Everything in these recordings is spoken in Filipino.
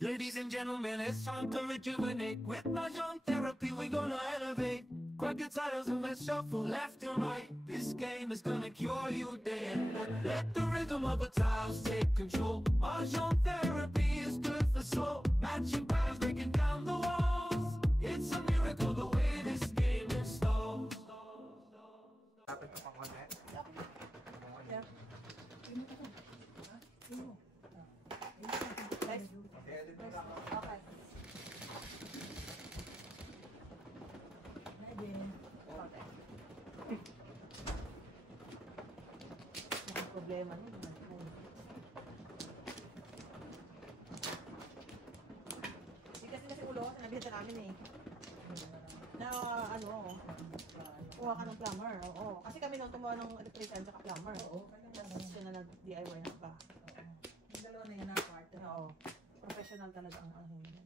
Ladies and gentlemen, it's time to rejuvenate. With Mahjong therapy, we're gonna elevate. Grab your titles and let's shuffle left and right. This game is gonna cure you day and night. Let the rhythm of the tiles take control. Mahjong therapy is good for soul. Matching patterns, breaking down the walls. It's a miracle the way this game installs. Lapit ka pang konti. Yeah. Next. Edit mo lang. Okay. Ready. Okay. Ang problema nun. Kasi ulo, sinabihan namin eh. Na ano, kuha ka ng plumber. Oo. Kasi kami nung tumuha ng electrician sa plumber. Oo. Tapos siya na nag-DIY na ba? Yung dalawa na yun na part. Oo. Professional talaga ang ano yun.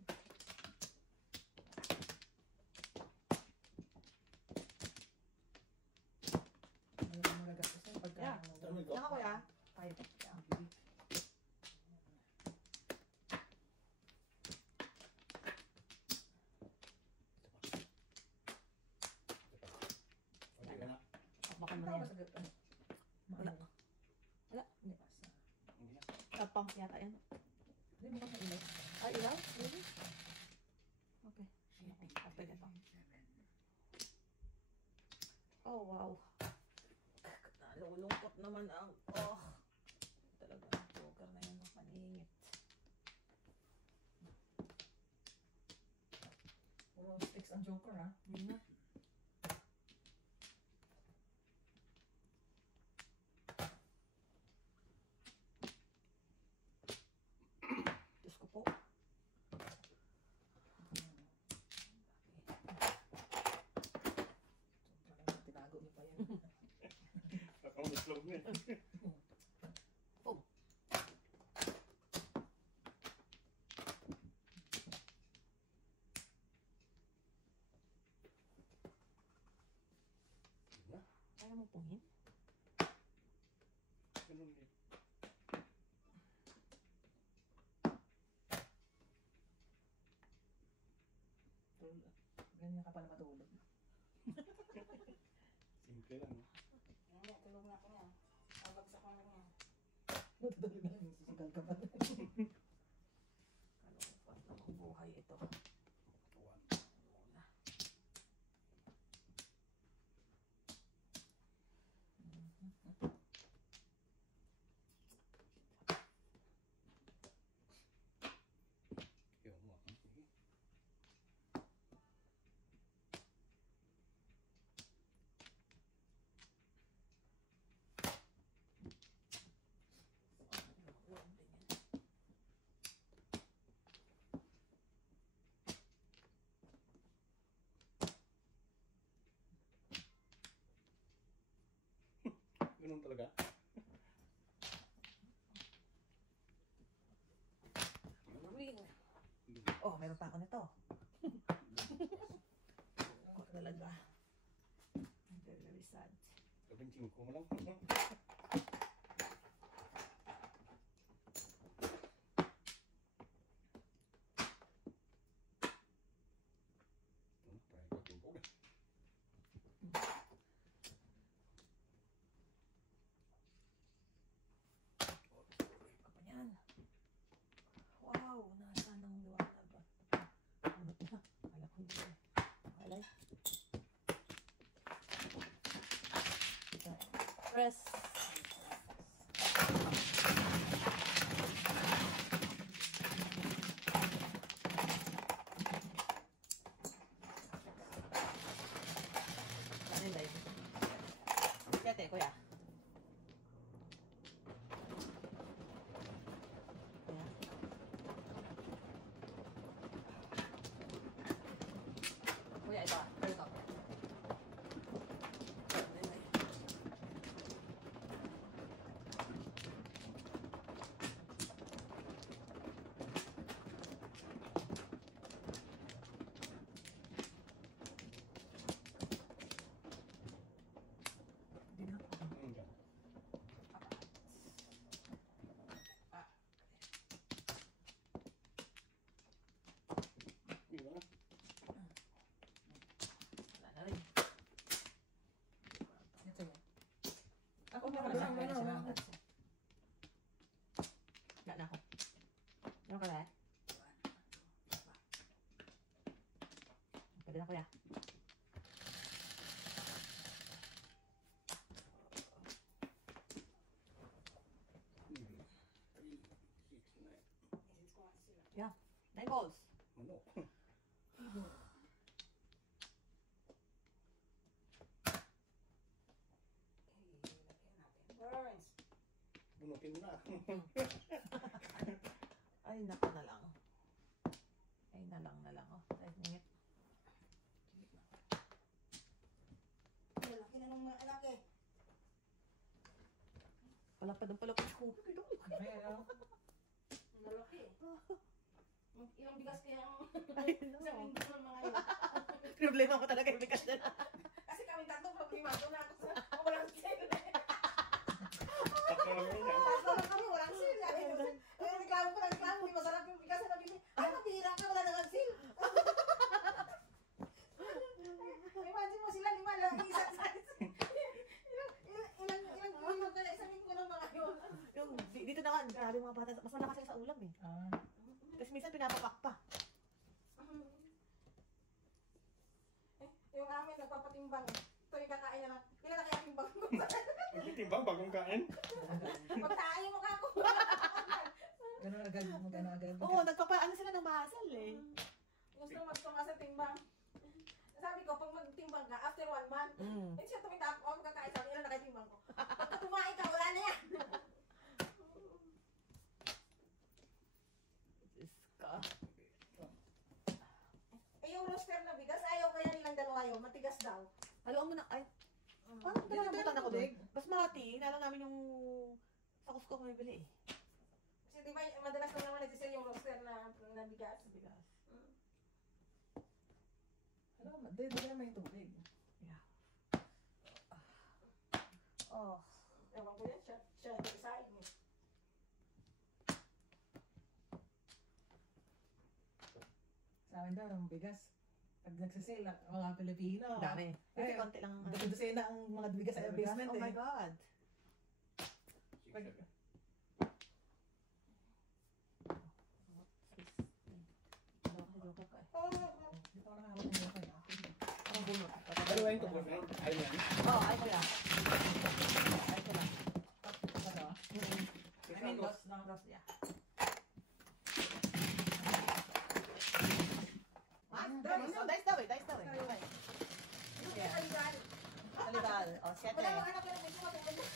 Ano na mga gastos na pagka... Yeah. Yan ako ya. 5. Yeah. Baka mo na yan. Wala. Wala. Hindi. Tapang yata yan. Hindi mo ka ilaw. Ay, ilaw? Really? Okay. Okay, ito. Oh, wow. Nalulungkot naman ang... Oh. Talaga, ang poker na yan. Maningit. Puro sticks ang joker ha. Hindi na. Diyos ko po. Tinago niyo pa yan. Nakamaslog na eh. Oh. Kaya mo pungin? Ganun eh. Ganyan ka pala matulog. Simple lang. Hindi, tulog na ako niya. Babagsak na niya. Matulog na lang, susugal ka pa. Kalungkot na ang buhay ito. One. Muna. Yung mo. Sige. Ganun talaga. Wing. Oh, meron pa ako nito. Ako talaga. Very, very sad. Kabinsing ko mo lang. Parang katingkog. Apa yan? Wow, nasa ng liwanag. Ano na? Kala ko hindi. Alay. Press. Ano yun, Dave? Kete, kuya. Kuya. Kuya, ito. Ito. Wala na ako. Ano ka na? Pwede na kuya. Yeah. 9 balls. Manok. Burns. Bunutin mo na. Ay, nako na lang. Ay, na lang. Oh, 5 minutes. Malaki na nung mga anak eh. Palapad ko. Malaki eh. Ilang bigas kaya ang Ay, no. sa linggo ng mga yun. Problema ko talaga yung bigas na. Kasi kami tatlong problemado na ako sa walang sale. Tatlo lang yun. Tatlo lang kami, walang sale. Ay, reklamo ko ng reklamo, hindi masarap yung bigas na nabili. Ay, mabihira ka, wala nang sale. Imagine mo sila, 5 lang, isang size. Ilang kilo kaya isang linggo ng mga yun. Yung, dito naman, grabe mga bata. Mas malakas sila sa ulam eh. Tapos minsan pinapapak pa. Yung amin, nagpapatimbang. Ito yung kakain na lang. Ilan na kaya timbang ko? Magtitimbang bagong kain. Pagtayo mo ka ako. Ganun agad mo, ganun agad. Oo, ano sila ng mahasal eh. Gusto magtunga sa timbang. Sabi ko, pag magtimbang ka, after 1 month, hindi siya tumitap ako, magkakain sabi, ilan nakatimbang ko. Pagka tumain ka, wala na yan. Diyos ka. Eh, yung roaster na bigas, ayaw kaya nilang dalawa yun, matigas daw. Haluan mo na, ay. Parang nalalamutan ako doon. Basmati, inalang namin yung sa Costco ko may bili eh. Kasi di ba, madalas lang naman nag-sell yung roaster na bigas. Bigas. Ano, hindi naman yung tubig. Yeah. Oh. Ewan ko yan, siya isain eh. Sa amin daw, yung bigas. Pag nagsasale, ang mga Pilipino. Dami. Kasi Ay, konti lang. Dosena ang mga bigas sa basement Oh eh. my God. Hindi ko nakahawak ng yoka na. Parang bunot. Dalawa yung tubos na yun. Ayun yan. Oo, ay ko lang. Ay ko lang. Ano? I mean, lost lang. Lost, yeah. Dice daw eh. Yeah. Talibal. O, 7. Wala yung anak ko na may sumatulog.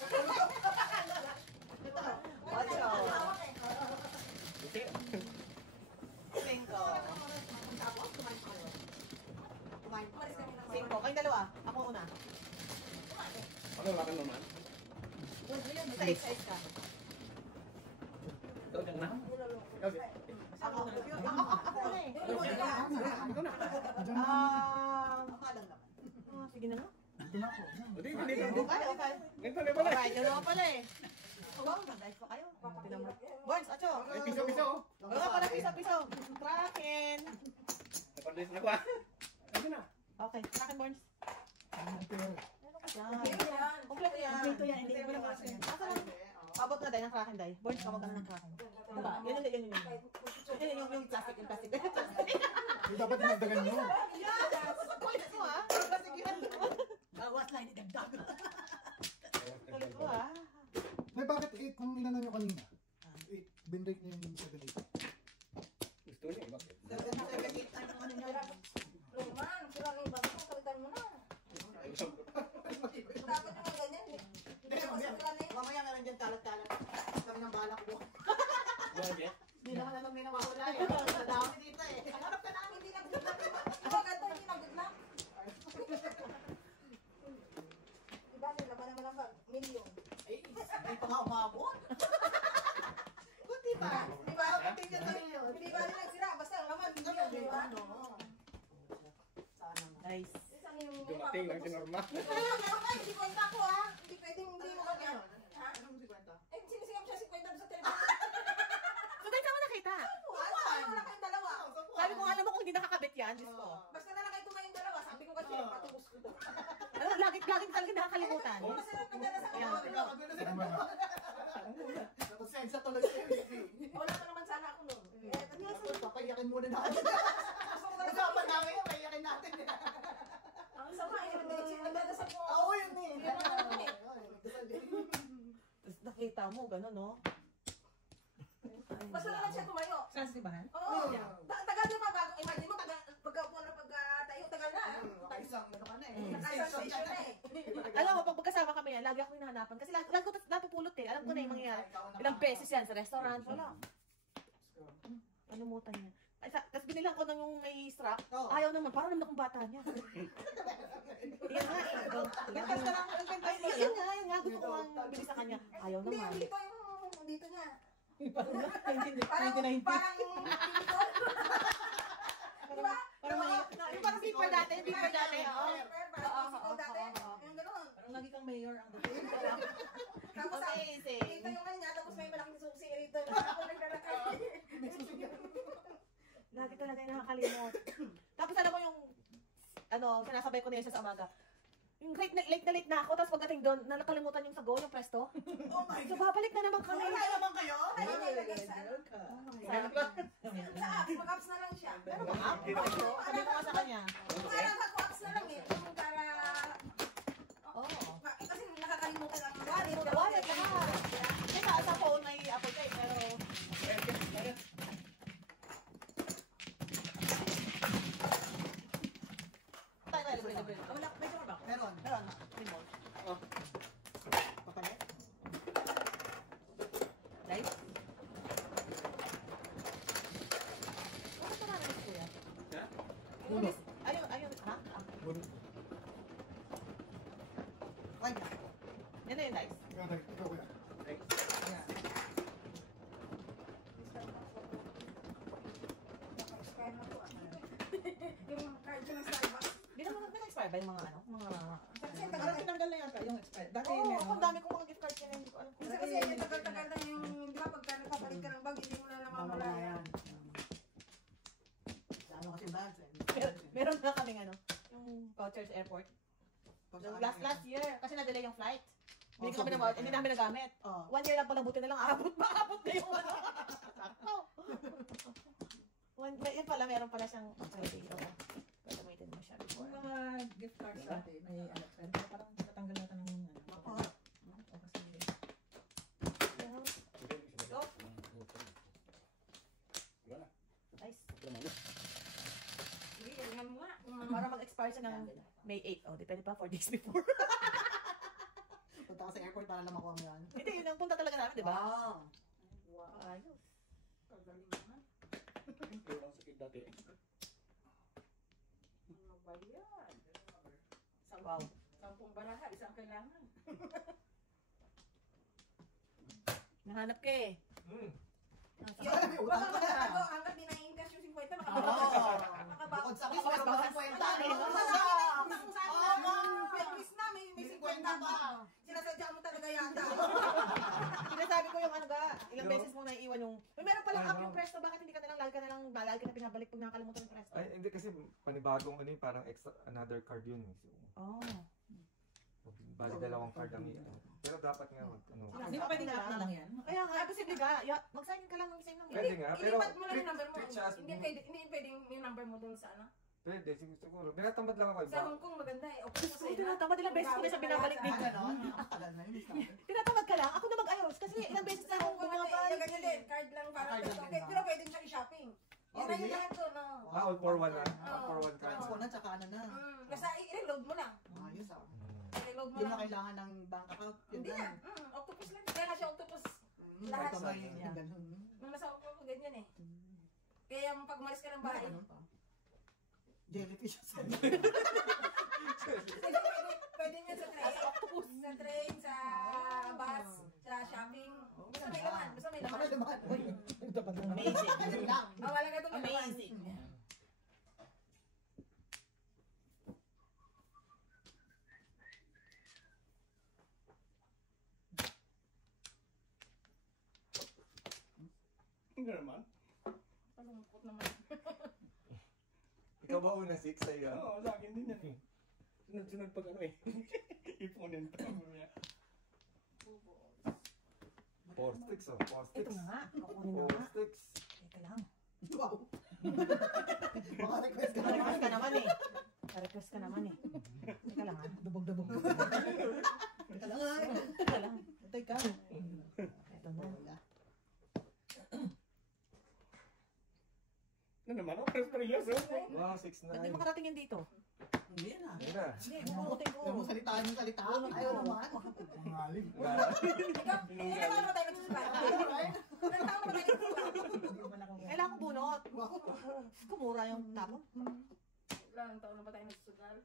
Ocho. Buti. 5. Tapos, kumain ko. Umalis kami ng 5. Kayong dalawa. Ako una. Ano wala ka naman? 6 ka. Ikaw dyan na. Ikaw dyan. Ako una eh. Ikaw na. Sige na nga. Hindi, hindi. Okay. Ganito na pala. Alright, dalawa pala eh. Mag-dice pa kayo. Burns, 8. Ay, piso-piso. Wala pala piso-piso. Kraken. Napandis na ko ah. Ayun na. Okay, Kraken Burns. Yan. Yan. Kompleto yan. Kompleto yan, hindi mo lang kasi. Asa lang? Abot na tayo ng Kraken Day. Burns, kamag ka na ng Kraken. Diba? Yan yun. Yan yung plastic. Dapat dinagdagan nyo. Kulit mo ah. Pasigihan mo. Awas na, hindi dagdag. Kulit mo ah. May bakit 8 kung inano nyo kanina? 8, binrate nyo yung 7 Gusto niya, bakit? Luman, sira na yung bago mo, kalitan mo na. Dapat yung mga ganyan. Hindi naman sa pila na yun. Mamaya meron dyan talat-talat. Kami ng balak mo. Bakit? Hindi naman naman may nawawala eh. Nadami dito eh. Hanap ka namin, hindi nag-good luck. Ikaw, ganito, hindi nag-good luck. Diba, nilaban naman ang bag, milyon. Hindi pa nga umabot. Buti ba? Di ba? Hindi ba rin nagsira, basta ang laman, milyon, di ba? Nice. Isang yung Dumating lang si Norma. Hindi kwenta ko ha. Hindi pwedeng hindi mo ganyan. Ha? Eh, sinisigam siya 50 sa telepono. So, guys, saan mo nakita? Wala kayong dalawa. Sabi ko nga naman kung hindi nakakabit yan, Diyos ko. Basta na lang kayo tumayong dalawa, sabi ko kasi patubos ko to. Ano, lagi talaga nakakalimutan. Masarap na dala sa Yan. Nakonsensya tuloy sa'yo. Wala pa naman sana ako nun. Papayakin muna natin. Gusto ko talaga. Usapan namin yan, payakin natin. Ang sama, nagdadasal ko. Oo, yun eh. Yun ang naman eh. Tapos nakita mo, gano'n, no? Basta na lang siya tumayo. Saan si Bahan? Oo. Tagal din pa bago. Imagine mo, pagkaupo na pagtayo, tagal na. Nakaisang ano ka na eh. Nakaisang station na eh. Alam mo, pag magkasama kami yan, lagi ako hinahanapan. Kasi lagi ko napupulot eh. Alam ko na yung mangyayari. Ilang beses yan sa restaurant. Wala. Kalimutan niya. Tapos binilang ko nang yung may strap. Ayaw naman. Parang naman akong bata niya. Yan nga eh. Yan nga. Gusto ko nga bili sa kanya. Ayaw Hindi, naman. dito yung dito niya. Parang Parang 1990. Diba? Yung parang beeper dati. Beeper dati. Oo. Parang physical dati. Yung gano'n. Parang lagi kang mayor ang dating. Tapos Amazing. dito yung kanya, tapos may malaking susi rito. Ako naglalakad. Lagi talaga yung nakakalimot. Tapos alam mo yung, sinasabay ko na yun sa umaga. Yung late na ako, tapos pagdating doon, nakalimutan yung sago, yung presto. Oh my So God. babalik na naman kami. Wala naman kayo? Ano na ilagay sa ano? Sa apps, mag-apps na lang siya. Pero bang app? Sabi ko nga sa kanya. Parang ako apps na lang eh. Yung para, Oo. kasi nakakalimutan ang wallet. Wallet lahat. Kasi sa phone may Apple Pay, pero... Wala, may sumar ba? Meron. Meron. Remote. Papalit? Live? Bakit marami na kuya? Uno. Ayun, ha? Uno. Ay, Yan na yung live. Ikaw kuya. Naka-expire na to ah. Yung card ko ng Starbucks. Di naman nag-expire ba yung mga Kasi Parang tagal tinanggal na yata yung expired. Dati Oo, meron. ang dami kong mga gift cards yan, hindi ko alam kung kasi yung tagal-tagal na yung, di ba pagka nagpapalit ka ng bag, hindi mo na namamala yan. ano kasi ba? Meron na kaming yung vouchers airport. Yung last year, kasi na-delay yung flight. Hindi kami na hindi namin nagamit. 1 year lang pala, buti na lang abot na yung Sakto. Yan pala, meron pala siyang dito. Gagamitin mo siya before. Yung mga gift cards dati, may expired. Pero parang natanggal natin ng Ako. O kasi Go. Nice. Sige, galingan mo nga. Para mag-expire siya ng May 8. Oh, depende pa 4 days before. Punta ka sa airport para lang makuha mo yan. Hindi, yun ang punta talaga namin, di ba? Wow. Ayos. Kagaling naman. Ang sakit dati. Ano ba yan? Wow. 10 baraha, isang kailangan. Nahanap ka eh. Baka magkakago, hanggang di na-encash yung 50, Bukod sa quiz, meron pa 50. May 50 pa. Sinasadya mo talaga yata. Sinasabi ko yung ilang beses mo naiiwan yung... Meron palang app yung Presto, bakit hindi ka lagi ka na pinabalik pag nakakalimutan yung Presto? Ay, hindi kasi panibagong parang extra, another card yun. So, bali dalawang card ang pero dapat nga Hindi pa pwedeng app na lang yan. Kaya nga, posible ka. Mag-sign in ka lang ng same number. Pwede nga, pero Ilipat mo lang yung number mo. treat siya as- Hindi pwedeng yung number mo dun sa ano. Pwede, siguro. Minatamad lang ako. Sa Hong Kong maganda eh. Okay Kasi tinatamad ilang beses ko na siya binabalik din. Ganon? Tagal na yun. Tinatamad ka lang, ako na mag-ayos. Kasi ilang beses na akong bumabalik. Ganyan din, card lang para Card lang din, pero pwedeng siya i-shopping. Yan na yung lahat doon, no? all for one na. All for one card. Transpo na, tsaka ano na. Basta i-reload mo lang. Ayos ah. I-reload mo Hindi na lang. kailangan ng bank account. Yun Hindi na. Octopus lang. Kaya nga siya octopus. Lahat. Ito may ganun. Nung nasa Hong Kong, ganyan eh. Kaya pag umalis ka ng bahay, Ganun pa. Jellyfish sa pwede niya sa train. Sa train, sa bus, sa shopping. Basta may laman. Basta may laman. Amazing. Wala ka doon may laman. Amazing. Hindi naman. Palungkot naman. Ikaw ba una 6 sa'yo? Oo, sa akin din yan eh. Sunod-sunod pag ano eh. Ipunin to. 4 sticks oh. 4 Ito sticks. na nga. Kukunin na 4 nga. sticks. Teka lang. Wow. Baka request ka naman. Request ka naman eh. Request ka naman eh. Teka lang ah. Dubog-dubog. Teka lang ah. Teka lang. Teka. Ito na. Ano naman? Oh, parehas oh. Wow, 6 Ba't di 9. makarating yan dito? Hindi na. Ayun na. Hindi, bubutin ko. Huwag mo salitaan yung salita. Ayaw naman. Pangalim. Ikaw, ilan taon na ba tayo nagsusugal? Ilan taon na ba tayo nagsusugal? Kailangan ko bunot. Kumura yung tapon. Ilang taon na ba tayo nagsusugal?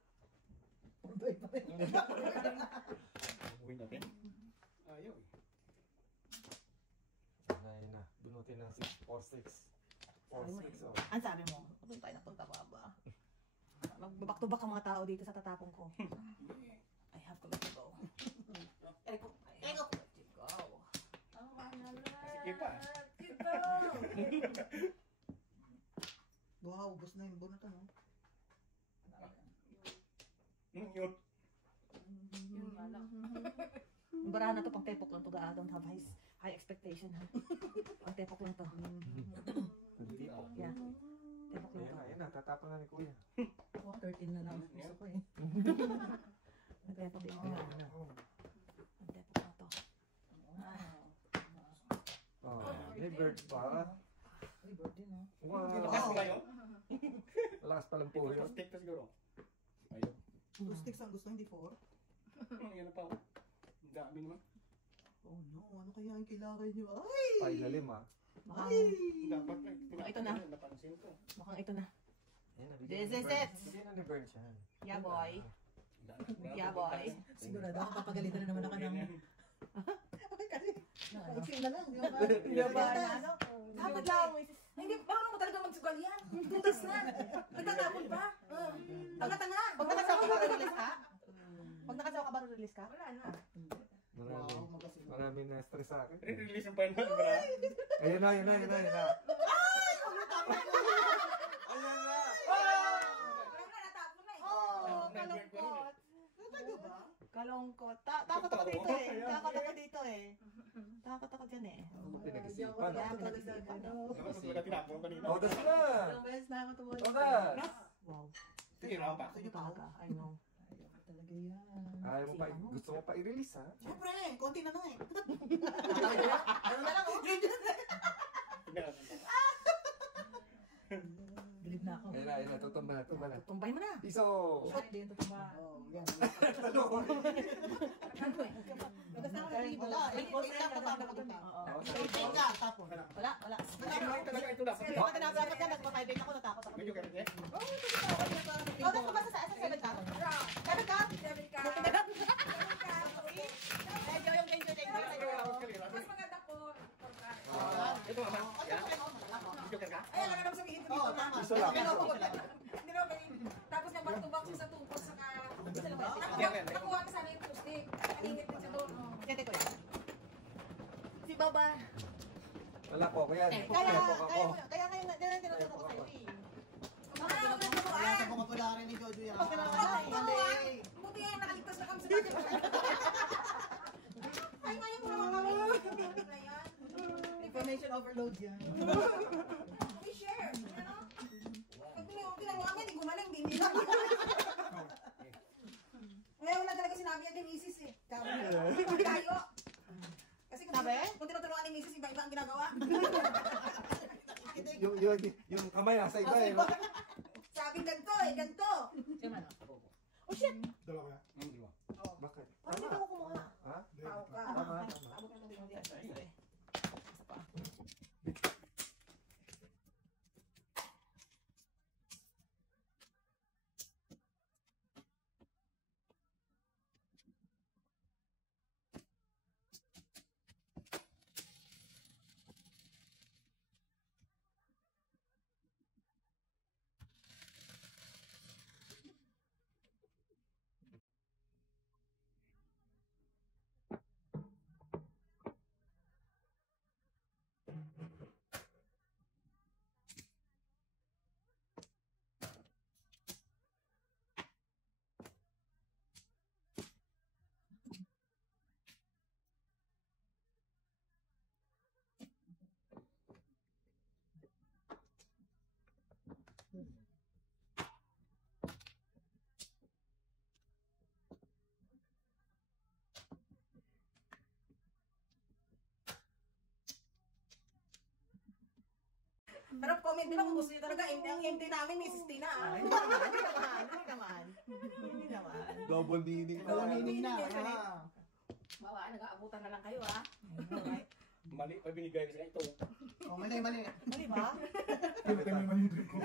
Uwi natin. Ayaw eh. Ayun na. Bunutin ng 6. 4 sticks. 4 sticks oh. Ang sabi mo, doon tayo napunta baba. Mag-back to back ang mga tao dito sa tatapong ko. I have to let you go. I have to let you go. Sige pa. Ito! Wow, ubos na yung bunot ano. Yun. Yun nga lang. Yung barahan na to, pang tepok lang to. I don't have high expectation. Pang tepok lang to. Tipo. Yeah. Tepok lang Ayun to. na, ayun na. Tatapon na ni Kuya. 13 na lang. Gusto ko eh. Ang tepok lang to. Ayun na. Ang tepok lang to. Oh, may bird pa. Ay, birthday no. Lakas Wow. ba yun? Lakas pa lang po Ito yun. stick pa siguro. Ayaw. 2 sticks ang gusto, hindi 4. Yan na pa oh. Ang dami naman. Oh no, ano kaya ang kailangan nyo? Ay! Pailalim ah. Mukhang, Dapat Ito na. Napansin ko. mukhang ito na. Ayun na, This bigyan is na ni it. Bern. Bigyan na ni Bern siya. Yeah, boy. Yeah, boy. Sigurado ako papagalitan na naman ako ng... Ay, kasi... Naisip na lang. Yung ba na ano? Dapat lang. Hindi, baka mo talaga magsugal yan. Butas na. Nagtatapon pa. Tanga-tanga. Pag nakasawa ka ba, release ka? Pag nakasawa ka ba, release ka? Wala na. Marami. Wow, magasin. Marami na stress sa akin. Release yung final bra. Ayun na, ayun na, ayun na, ayun na. Ayun na. Wala na, natapon na eh. Oh, kalungkot. Kalungkot. Takot ako dito eh. Takot ako dito eh. Takot ako dyan eh. Pinag-isipan. Yeah, pinag-isipan. Tapos wala tinapon kanina. Odas na. Ilang beses na ako tumulit. Odas. Wow. Sige, raw pa. Gusto nyo pa ako? Talaga, I know. Ayaw talaga yan. Ayaw mo pa, gusto mo pa i-release ha? Siyempre, konti na lang eh. Ano na lang oh? Bilib na ako. Ayun na, ayun na, tutumba na, tutumba na. Tumbay mo na. Piso. Hindi yung tutumba. Oo, yan. Basta ako na Wala, wait lang tatapon ko na. Wait ka, tapon. Wala, wala. Ay, talaga ito dapat. Hindi ako tinapos ka, nagpa-vibrate ako, natakot ako. Medyo kaya. Oh, that's pa ba sa 7 ka? 7 ka? Sabi ka. Medyo yung danger. Mas maganda po. Ito naman. Yan. Medyo kaya. Ay, alam ka naman sabihin ko Oo, dito na. tama. Piso lang. Hindi naman ganun. Tapos yung back to back siya sa tungkol sa nakuha ka sana yung stick. Alingit din siya doon. Sete ko yan. Si Baba. Wala po, kaya Kaya ako. ngayon, tinuturo ko sa'yo eh. Ah, maganda po Wala ah. sa pumapularin ni Jojo yan. Pag ginawa Wala, Hindi. buti nga nakaligtas na kami sa budget. Ay, ngayon mga kami. Hindi na yan. Information overload yan. We share. Ano? Pag tinanong kami, hindi gumaling, hindi lang. Ngayon na talaga sinabi yan ni Mrs. eh. Tayo. Kasi kung tinuturuan ni Mrs. iba-iba ang ginagawa. Yung kamay nasa iba eh. no? Sabing ganito eh, ganito. Oh shit! Dalawa kaya? Bakit? Parang hindi ako kumuha. Ha? Hindi. Tao ka. Tama, tama. Abot na din hindi. Isa pa. Pero comment nila kung gusto niyo talaga, ang MD namin, Mrs. Tina. Hindi naman. Double meaning Double na. meaning na. Bawa, nag-aabutan na lang kayo, ha? Mali pa binigay ko sa ito. Oh, mali. Mali ba? Pinatay mo yung mali drink ko.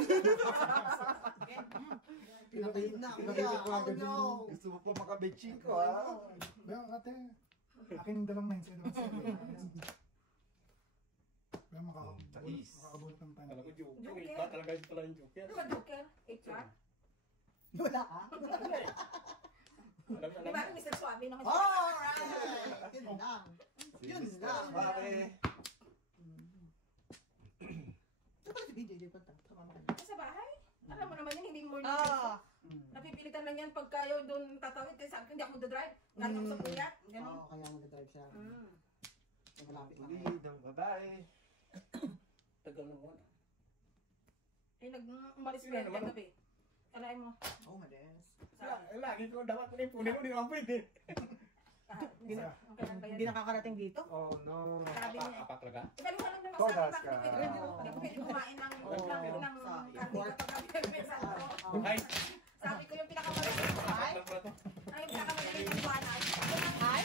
Pinatayin na. Pinatayin ko agad no. yung... Gusto mo po makabetching ko, ha? Kaya ate, akin dalang 9 sa kaya makakabulot ng Alam panahon. ko joke. Iba talaga ito pala yung joke. Ano ba, Joker? HR? Wala ka? Di ba, Mr. Suave naman siya? Alright! Yun lang. Yun lang. Pare. Saan pala si BJ? Di pa tama ka. Sa bahay? Alam mo naman yun, hindi mo linis. Napipilitan lang yan pag kayo doon tatawid. Kasi sabi ko, hindi ako mag-drive. Galing ako sa puyat. Ganun. Oo, kaya mag-drive siya. Malapit lang. Lead ng babae. Tagal na mo. Eh, umalis ko yan kagabi. Kalain mo. Oh, mades. Lagi ko dapat ko ipunin ko, hindi naman pwede. Okay lang ba yan? Hindi nakakarating dito? Oh no. Sabi niya. Apat talaga? Ibaliwan lang naman Todas sa ka. Hindi ko pwede kumain ng karne kapag kami sa Ay! Sabi ko yung pinakamalaking buhay. Ay, yung pinakamalaking buwanay. Ay?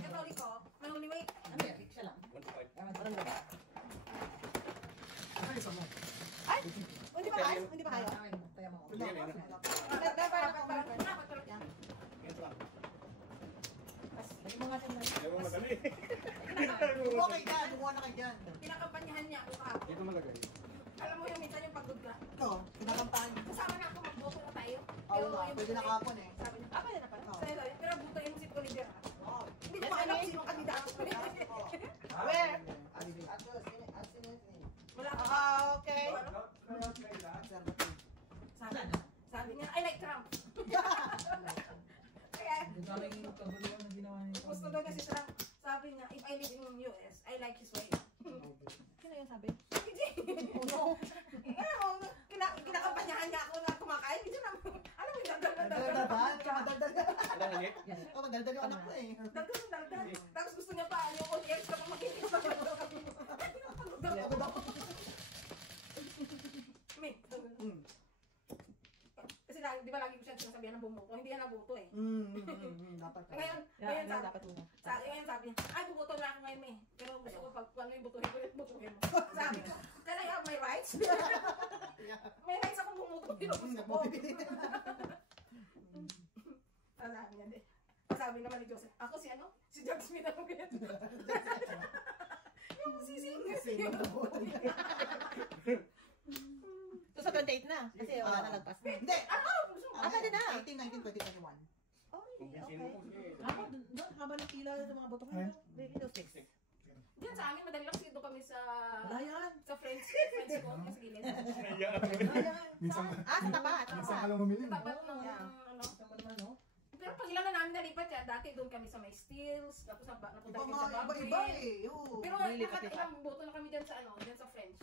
Katoliko, manuliway. Ano yan? Siya lang. Ay, isa mo. Ay! Hindi ba kayo? Hindi ba kayo? Kaya mo. Lagi mo nga siya na. Ayaw mo madali. Okay dyan. Kumuha na kayo dyan. Pinakampanyahan niya ako kahapon. Dito malagay. Alam mo yung minsan yung pagod ka. Ito, kinakampahan. Kasama na ako magboto na tayo. Oo nga, pwede na kapon eh. Sabi niya, Pwede na pala. sa'yo tayo. Pero buto yung musip ko ni Dira. Oo. Hindi ko alam kung sinong kandidato. Where? Wala ka. Okay. Sabi niya, I like Trump. Kaya, Galing yung kabuluhan na ginawa niya. gusto daw niya si Trump. Sabi niya, if I live in US, I like his way. Sino yung sabi? Hindi. Ano, kinakampanyahan niya ako na kumakain. Hindi na, alam mo, daldal. Alam nga niya? Oh, magdaldal yung anak ko eh. Daldal. Tapos gusto niya pa, yung audience ka pa makikita. Kasi di ba lagi ko siya sinasabihan ng bumuto? Hindi yan nabuto eh. Dapat. Ngayon Dapat una. sabi niya, ay bubuto na ako ngayon eh. Pero gusto ko pag ano yung butuhin ko, butuhin mo. Sabi ko, can I have my rights? May rights akong bumuto, pero gusto ko. Sabi niya, sabi naman ni Joseph, ako si ano? Si Jack Smith ako kaya. Yung sising. So sa 28 na? Kasi wala na lagpas na. Hindi. Pwede na. 18, 19, 20, 21. Oh, really? Kumbinsin Okay. mo sige. Ako, doon, habang nakila sa mga boto kayo, really no 6. Diyan sa amin, madali lang sito kami sa Wala yan. sa friends ko, sa gilid. Naiya. Wala yan. Minsan, Sa tapat. minsan ka lang humili. Tapat ng ano. Sama naman, no? Pero pag ilan na namin nalipat yan, dati doon kami sa may Steels, tapos napunta Iba kami sa mga Bobby. iba-iba eh. Oo. Pero Really, pati pa. ilang boto na kami dyan sa ano, dyan sa French.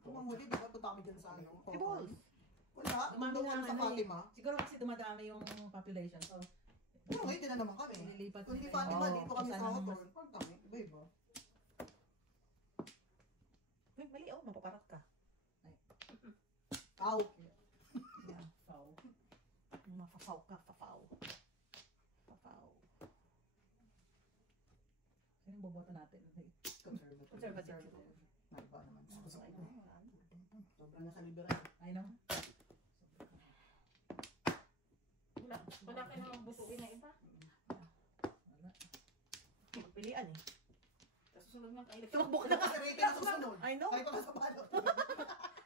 Kung ang huli, di ba punta kami dyan sa ano? Eh, balls. Wala. Dumami Doon na kami sa ano eh. Fatima. Siguro kasi dumadami yung population. So, Pero ngayon din na naman kami. Nililipat Kung hindi nila. Fatima, Oo, dito kami isa sa naman Hawthorne. Parang kami, iba-iba. Uy, mali oh, mapaparat ka. Ow. Yeah, faw. Mapapaw ka, papaw. Papaw. Sino yung boboto natin? Conservative. Conservative. May iba naman. Sobrang nasa liberal. I know. Wala ka namang butuin na iba. Wala. Pilian eh. Tapos susunod ng kailip. Tumakbo ka na nga. Kasi waiting na susunod. I know. Kahit wala sa palo.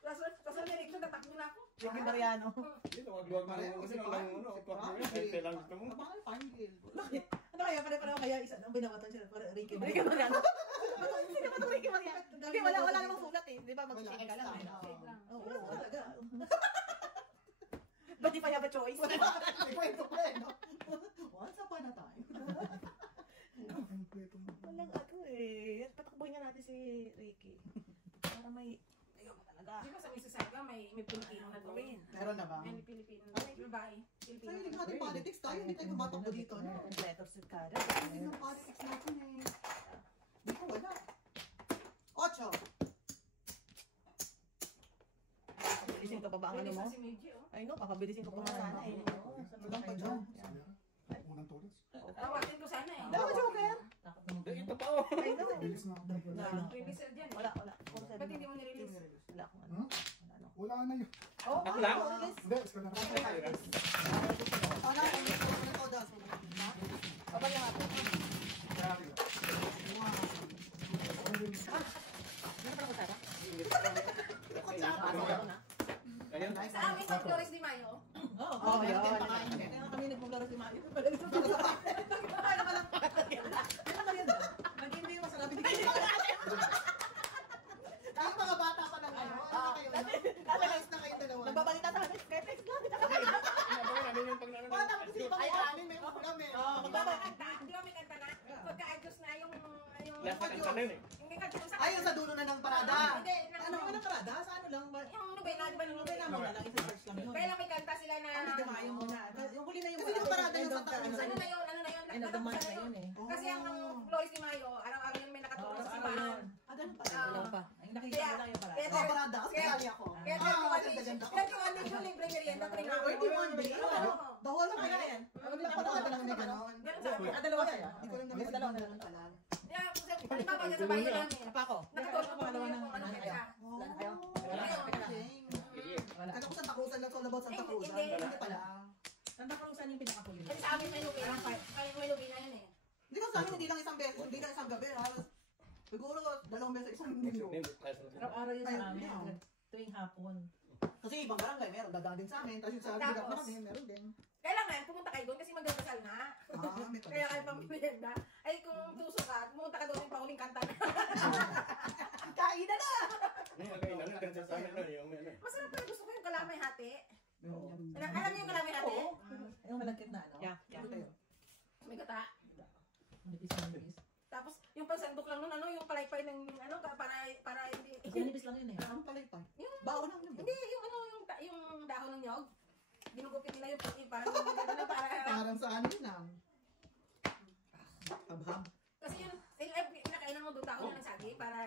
Tapos ang election, tatakbo na ako. Ricky Mariano. Dito, wag-wag mo. Kasi nung lang ano, kwak mo yun. Kaya lang gusto mo. Kapag Farmville. Bakit? Ano kaya? Pare-pareho kaya isa nang binabatan siya. Ricky Mariano. Sino ba itong Ricky Mariano? Hindi, wala namang sulat eh. Di ba? Mag-shake ka lang eh. Oo, talaga. But if I have a choice. May kwento pa eh, no? Once upon a time. Walang ako eh. Patakboy nga natin si Ricky. Para may... Ayaw mo talaga. Di ba sa Mississauga, may Pilipino na doon. Meron na ba? May Pilipino na. Babae. Sa Pilipino. hiling natin politics tayo, hindi tayo tumatakbo dito, no? Letter si Cara. Hiling ng politics natin eh. Di ko wala. 8. ba ang ano Release mo? na si Meiji, oh. Ay no, kakabilisin ko pa nga sana eh. Ilang pa dyan? Unang tulis. Tawasin ko sana eh. Dalawa Joker? Ito pa oh. Ay no. Bilis na. Release dyan eh. Wala. Puro Ba't hindi mo nirelease? Wala akong ano. Hmm? Wala na yun. Oh, Ako lang? Hindi, iska na. Ano? Ano to dos? Kapag yung ato. Grabe. Ano pa kutsara? Ayan. Sa amin, pag Flores de Mayo, Oo, yun. Kaya kami nagpublaro si Mayo. Ano ka lang? Ano ba yun? Mag-hindi yung masarap. Tayo mga bata pa lang ngayon. Realize na kayong dalawa. Nagbabalita sa akin. Kaya text lang. Bata ko kasi pang amin may ulam eh. kanta, di ba may kanta na? Pagka-adjust na yung Nasa kanta na yun eh. hindi kanta yung sa Ayun sa dulo na ng parada. Hindi, Ano ba ng parada? Sa ano lang? yung nobela, di ba yung nobela? Muna lang, isa-search lang yun. Kaya lang may kanta sila na, Ano ba yung muna? Yung huli na yung Kasi yung parada yung Santa Cruz. ano na yun, Ay, nagdaman na yun eh. Kasi ang Flores de Mayo, araw-araw yun may nakatulong sa simbahan. Ah, ganun pala. Wala pa. Ay, nakita ko lang yung parada. Kaya- Oh, parada. Kasi kasali ako. Kaya Ganda-ganda. 21 days yung libre merienda, 3 hours. 21 days? Oo. Dahol lang Kaya kaya yan. Napanood lang na gano'n. Ganun sabi. Dalawa kaya? Hindi ko lang naman Dalawa sa na ganun pala. Yeah, halimbawa dyan sa bayan namin, Apa ako? nakatulong po Dalawa kami na. kung ano kaya. Wala na kayo? Wala. Kaya ko Santa Cruz lang all about Santa Cruz. Hindi. Hindi pala. Santa Cruz yung pinakahuli. Kasi sa amin may lubina, kaya may lubina yun eh. Hindi ko sa amin hindi lang isang beses, hindi lang isang gabi. Siguro dalawang beses isang linggo. Araw-araw yun sa amin. Ayun. Tuwing hapon. Kasi ibang barangay meron, dadaan din sa amin. Tapos yung sa lugar na kami, meron din. Kailangan pumunta kayo doon kasi magdadasal na. May Kaya kayo pang merienda. Ay kung tuso ka, pumunta ka doon yung pauling kanta na. Kainan na! Masarap pa gusto ko yung kalamay hati. Oo. Alam niyo yung kalamay hati? Yung malagkit na ano? Yeah. May gata. Manipis. Tapos yung pansandok lang nun, ano, yung palaypay ng ano, para hindi. Manipis lang yun eh. Ang palay pa. Yung, Baon lang yun. hindi, yung ano, yung dahon ng nyog. Ginugupit nila yung parang ano, para. Parang sa ano yun ah. Habhab. Kasi yun, pinakainan mo doon dahon ng sagi para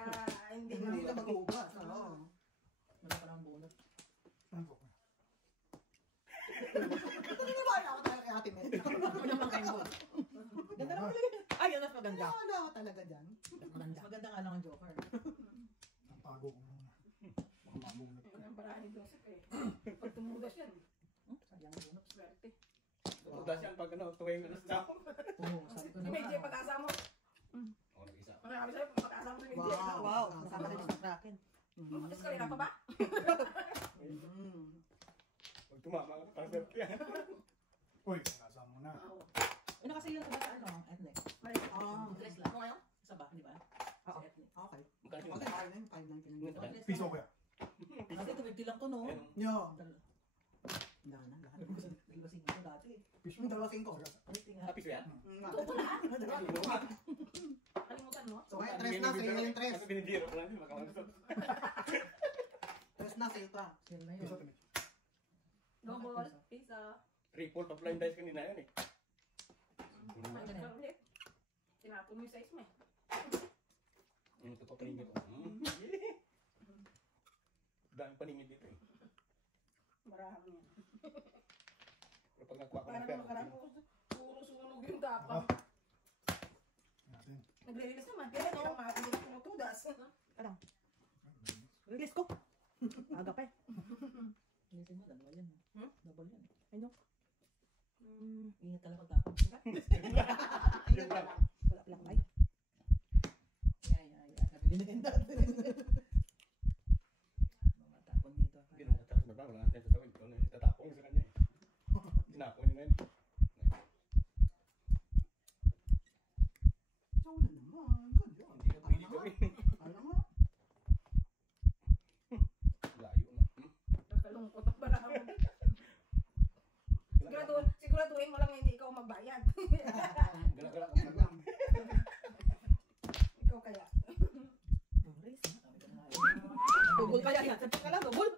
hindi Hindi na mag-uubas. Oo. Wala pa lang bunot. Naniniwala ako talaga kay Ate Mel. Ano naman kayo mo? Ganda naman ulit. Ay, yan mas maganda. Naniniwala ako talaga dyan. Maganda. Maganda nga lang ang Joker. Ang tago ko muna. Baka mamulat ka. ang paraan ni Joseph eh. Pag tumugas yan, Sayang ang bunot. swerte. Tudas yan pag ano, tuwing alas na. Oo, sabi ko Si na. Medyo pag-asa mo. Marami sa'yo, pag-asa mo si Medyo. Wow, kasama rin sa Kraken. Tapos kanina pa ba? Pag tumama ka, parang swerte yan. Uy, nasa mo na. Ano kasi yun sa ano? Ethnic. Dress lang. Ano ngayon? Sa ba, di ba? Oo. Sa ethnic. Okay. Magkano Okay, yun? 599. Piso ko yan. Kasi 250 lang to, no? Yo. Wala na, lahat. Dalawasing ko dati. Piso Yung dalawasing ko. Piso yan? Tuto na. Kalimutan mo? So kaya tres na, sa'yo na yung tres. Kasi binibiro ko lang yun, makakalusot. Tres na, sa'yo pa. Yan na Piso yun. timid. Double, pizza. Triple pa blind dice kanina yun eh. Ulit. Tinapon mo yung size mo eh. Ito pa paningin ko. Daming paningin dito eh. Marami yan. Pero pag nakuha ko ng Parang pera, nakaraan ko, puro sunog yung tapang. Natin. Nagre-release naman. Kaya no, makakalimutan ko ng tudas. Release ko. Aga pa eh. Release mo, dalawa yan. Double yan. Ano? Ingat ka lang pagtapon. yun lang. Wala palang mic. Nabilihin natin. Matapon dito. Ginawa tapos na ba? Wala natin tatawin. Ito na yung tatapong sa kanya eh. Tinapon niya na yun. So na naman. Good yun. Hindi ka pwede gawin. Alam mo? Layo na. Nakalungkot ang marami. Siguraduhin mo lang na hindi ikaw magbayad. Gala-gala. Ikaw kaya. Release na. Double kaya yan. Sabi ka lang, double.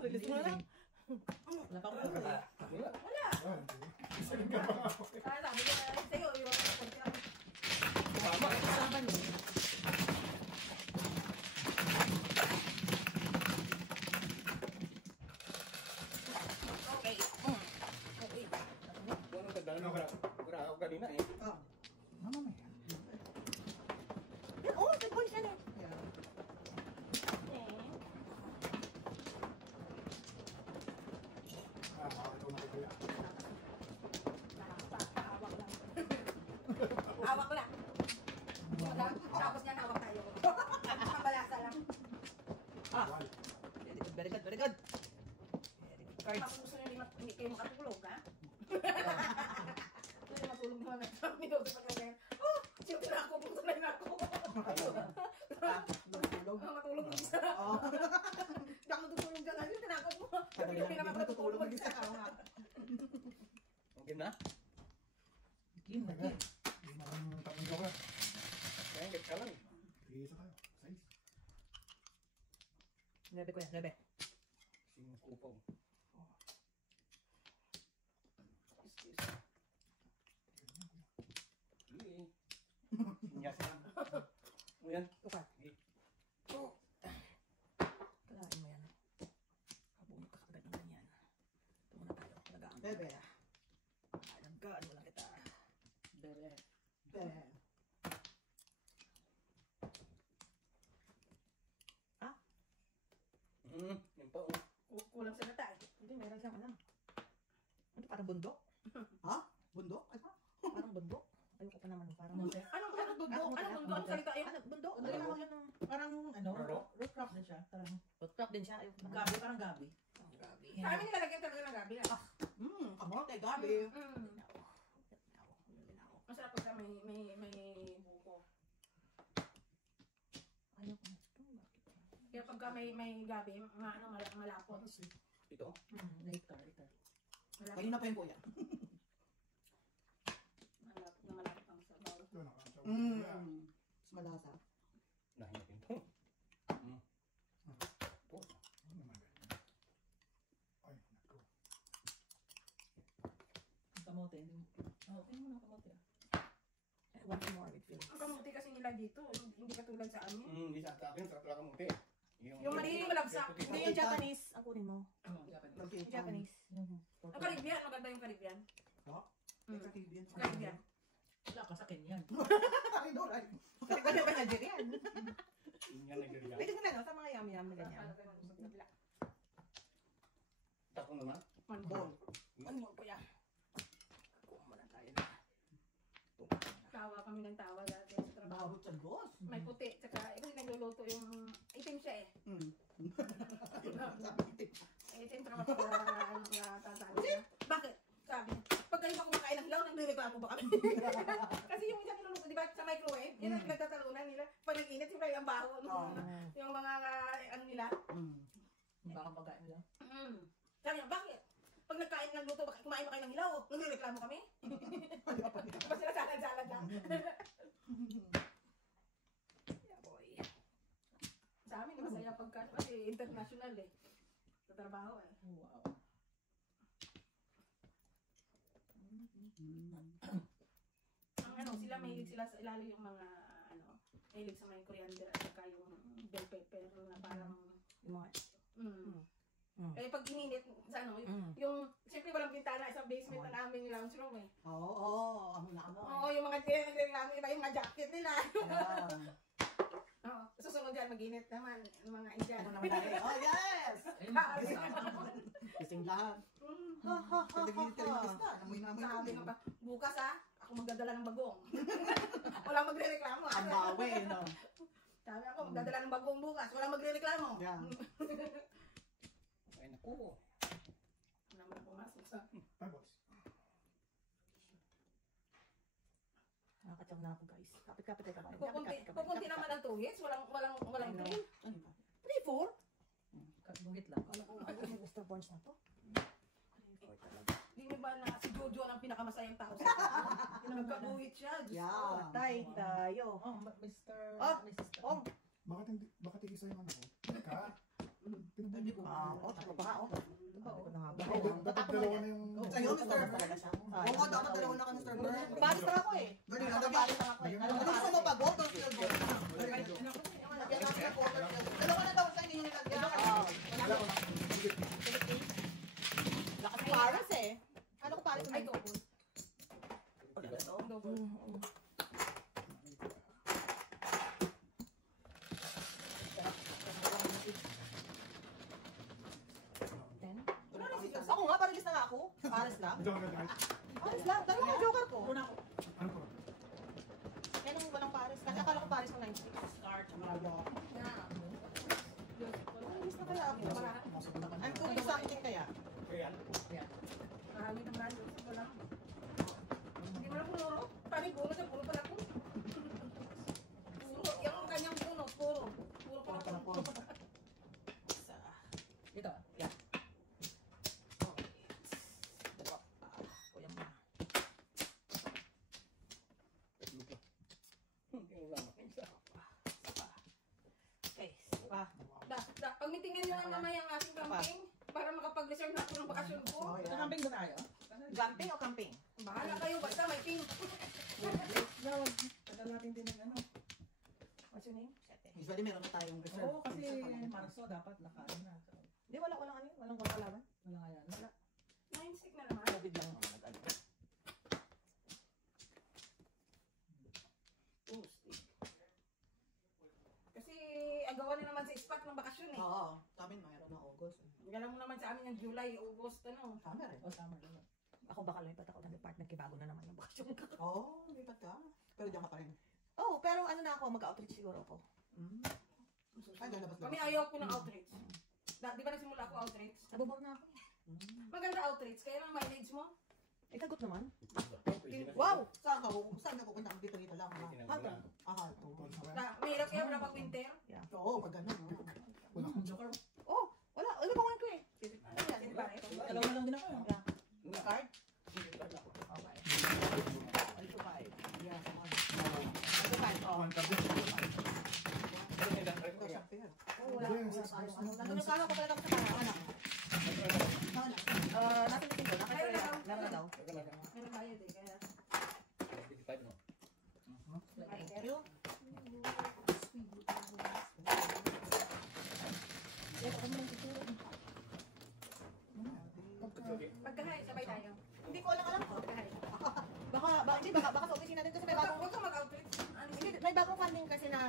Release mo na lang. Wala pa akong double. Wala. Sabi ko na sa'yo, yung Tama. Saban mo. Very good, very good. Very good. Tapos gusto nyo hindi kayo makatulog, ha? Gusto nyo matulog naman na sa minuto pag ganyan. Oh! Siyempre na ako, punta na ako. Matulog ng isa. Hindi ako matutulog dyan. Siyempre na ako. Hindi naman matutulog ng isa. Okay na? Game na game. Hindi na kang tapos ka. Kaya get ka lang. Isa tayo. Size. 9 ko yan, 9. Sino kupaw? Sige. Sinyas lang. O yan. Tukar. Sige. Kalain mo yan. Kabunod ka kagad ng ganyan. Ito muna tayo. Talagaan. Bebe. Alagaan mo lang kita. Bebe. Bebe. Yan pa oh. Kulang sa nata. Hindi, meron siyang ano. Ano, parang bundok? Bundok? Ano? Parang bundok? Ayoko pa naman. Parang Munti. Anong mundo? Anong mundo? Anong salita yun? Ano, bundok? Bundok. Ano yan ang Parang ano? Ano? Root crop din siya. Parang root din siya. Ayoko na. gabi, parang gabi. Gabi. Sa amin nilalagyan talaga ng gabi. Kamote, gabi. Masarap pagka may buko. Ayoko na. Kaya pagka may gabi, malapot. Ito? Later. Malapot Kanina pa yun po yan. na malapot ang sabaw. Ito na. Mas malasa. Nahinapin to. Ito. Ano naman ba? Ay, nako. Kamote. Tingnan mo na kamote. One more with Phil. Ang kamuti kasi nila dito, hindi katulad sa amin. Hindi sa akin. Sarap lang kamuti. Yung maliit malagsak. Hindi yung Japanese. Ang kunin mo. Okay. Yung Japanese. Ang Caribbean, maganda yung Caribbean. Caribbean. Caribbean. Wala ka sa Kenyan. Ay, no, right. Ano ba Nigerian? Yan nagdiriya. Pwede mo na, no? Sa mga yum-yum na ganyan. Tako naman. One Ball. One more, kuya. Kuha muna tayo na. Tawa kami ng tawa dati sa trabaho. Bawat sa Diyos. May puti, tsaka kasi nagluluto yung itim siya eh. Itim trabaho na tatalo niya. Bakit? Sabi niya, pag kayo ba kumakain ng hilaw, nagre-reklamo ba kami? Kasi yung isang niluluto, di ba, sa microwave, yun ang nagtatalunan nila. Pag nag-init, siyempre ang baho. Yung mga, ano nila. Baka pagkain nila. Sabi niya, bakit? Pag nagkain ng luto, bakit kumain ba kayo ng hilaw? Nagre-reklamo kami? Diba sila salad-salad lang? Yeah, boy. Sa amin, masaya pagka, kasi international eh. Sa trabaho eh. Wow. Ang ano, sila mahilig sila sa lalo yung mga ano, mahilig sa mga coriander at saka yung bell pepper na parang Yung mga... Eh pag ininit sa ano, yung siyempre walang bintana, isang basement na namin yung lounge room eh. Oo, amo na amo. Oo, yung mga nagreklamo, iba yung mga jacket nila. Yeah. Oo, susunod yan, mag-init naman, yung mga Indian. Ano naman tayo? Oh, yes! Kising lahat. Pag-nag-init ka rin yung pista. Namoy-namoy Sabi namin. nga ba, bukas ako magdadala ng bagong. Walang magre-reklamo Ang bawi, no? Sabi ako, magdadala ng bagong bukas, walang magre-reklamo. Yeah. Ay naku. Ano naman ang pumasok sa... Tapos. Nakakatsam na ako, guys. Kapit-kapit tayo kabayan. Pupunti naman ang tuhits, walang tuhit. 3-4? Bungit lang. Kala ko Mr. Burns na to. Hindi mo ba na si Jojo ang pinakamasayang tao sa akin? Nagkabuhit siya, Diyos ko. Yeah. Patay tayo. Oh, Mr. Mrs. Oh, Bakit hindi sa'yo man ako? Ka? Hindi ko. Ako pa nga, oh. Sabi ko na nga ba? Dapat dalawa na yung... Sa'yo, Mr. Burns. Oo, dapat dalawa na ka, Mr. Burns. Basta ako eh. Dali na, nagalit ako eh. Ano gusto mo ba? Gold or silver? Dalawa na daw sa inyo yung nilagyan. Lakas paras eh. Ano ko paras? Ay, double. Double. Ako nga, paralis na nga ako. Paras lang. Paras lang. Dalawa yung joker ko. Ano ko? Yan ang walang pares. Kasi akala ko pares ng 96. Star, tsaka lalo. Yeah. Diyos ko. Paralis na kaya ako. I'm cooking something kaya. Kaya, Marami ng brand. Wala. Hindi mo na punuro. Paano yung puno siya? Puro pala po. Puro. Yung kanyang puno. Puro. Puro pala po. Ito. Pag mitingnan nyo nga mamaya ang ating camping, para makapag-reserve na ako ng bakasyon ko. Ito camping ba tayo? Camping o camping? Bahala kayo, basta may pink. Tagal natin din ng ano. What's your name? Usually meron na tayong reserve. Oo, kasi Marso dapat nakaano na. So, Hindi, walang ano, walang kapalaban. wala nga yan. Wala. 9 stick na naman. COVID lang mga nag-ano. Kasi agawa na naman sa spot ng bakasyon eh. Oo, sa amin mayroon na August. Gala mo naman sa amin ng July, August, ano. Tama rin. O, summer naman. Ako baka lumipat ako ng department, kibago na naman yung bakasyon ko. Oo, lipat ka. Pero diyan ka pa rin. Oh, pero ano na ako, mag-outreach siguro ako. Ay, lalabas Kami ayaw ko ng outreach. Di ba nagsimula ako outreach? Nabubog na ako. Maganda outreach, kaya lang mileage mo. Eh, kagot naman. Wow! Saan ka pupunta? Ang dito lang. Hato. Aha, ito. Mahirap kaya wala pag winter. Oo, pag gano'n. Wala akong joker. Oh, wala. Ano ba ko eh? Di ba? Dalawa lang din ako. Card? Okay. Ito card. Yeah, ito card. Oh. Ito siya, fair. Oh, wala. Hindi, yung sa Nandun yung kala ko talaga sa anak. Natin din ko. Meron na daw. Meron bayad eh, kaya. Thank you. Pagkahay, sabay tayo. Hindi ko alam ko. Pagkahay. Baka sa opisina din kasi may bagong Huwag ka mag-outreach. may bagong funding kasi na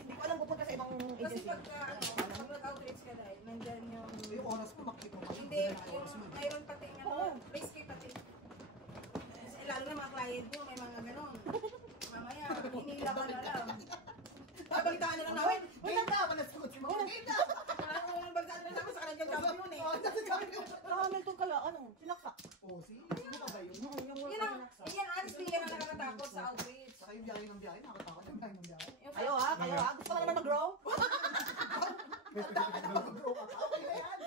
hindi ko alam pupunta sa ibang Kasi agency. pag nag-outreach ka dahil, nandyan yung... Yung oras mo, makikita mo. Hindi, yung mayroon pati risky pati. Kasi lalo na mga client mo, may mga ganon. Mamaya, hinila ka na lang. Babalitaan na lang namin. Wala na, manasagot si Mama. Walang balitaan na lang namin sa kanilang job yun eh. Hamilton kala, ano? Sinaksak. Oo, sino pa ba yun? Yan, honestly, yan ang nakakatakot sa outreach. Saka yung biyahe ng biyahe, nakakatakot yung biyahe ng biyahe. Kayo ha? Gusto ko naman mag-grow? Mag-grow ka pa. Okay na yan.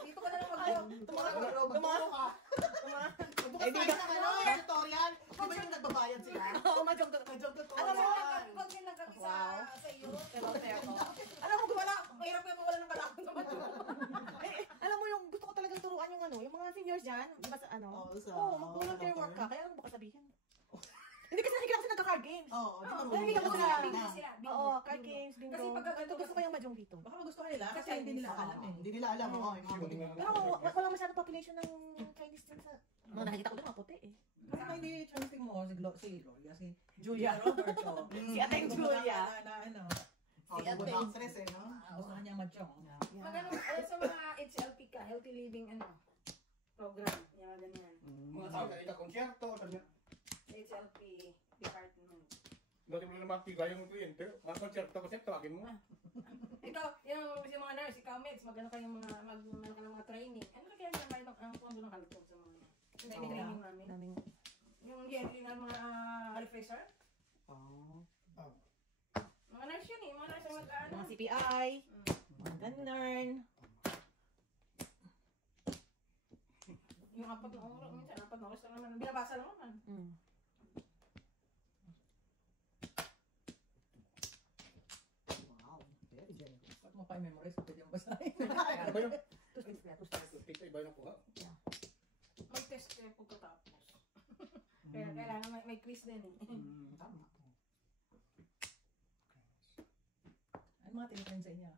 Dito ka na lang mag-grow. Mag-grow ka. Eh, di ba? Tutorial. Di ba yung nagbabayad sila? Oo, majog to. Medyo tutorial. Alam mo, Huwag din lang kami sa iyo. Pero, Alam mo, wala. Mahirap yung mawala ng balakon naman. alam mo yung gusto ko talagang turuan yung ano, yung mga seniors dyan, di ba sa ano? Mag-volunteer work ka, kaya ano baka sabihin? Hindi kasi nakikita kasi nagka-card games. Oo, di ba? Hindi ka Bingo sila, bingo sila. Oo, card games, bingo. Kasi pag Ito gusto ko yung majong dito. Baka magustuhan nila kasi hindi nila alam eh. Hindi nila alam. Oo, yung mga buting. Pero walang masyadong population ng Chinese dyan sa... Mga nakikita ko doon, mga puti eh. Kasi kung hindi chanting mo si Gloria, si Julia. Roberto. Si Ateng Julia. Na ano, Oh, yung mga actress eh, no? gusto niya machong. Magano, sa mga HLP ka, healthy living program, yung ganyan. Mga tao na konsyerto, HLP department. dati mo na makikita yung kliyente, mga konsyerto kasi tawagin mo. Ikaw, yung mga nurse, ikaw meds, magano kayong mga training. Ano kaya naman ang pondo ng kalito sa mga training namin? Daming... Yung gently na mga refresher? Mga nurse yun eh, mga nurse ang mag-ano. Mga CPI, mga ganun. Yung 4 na oras, minsan 4 na oras lang naman, binabasa lang naman. Wow, very generous. At mo pa i-memorize kung pwede yung basahin. Ano ba yun? Tustis. Tito, iba yung kuha. May test kayo pagkatapos. Kaya kailangan may quiz din eh. Tama. Ano mga tinitrain sa inyo?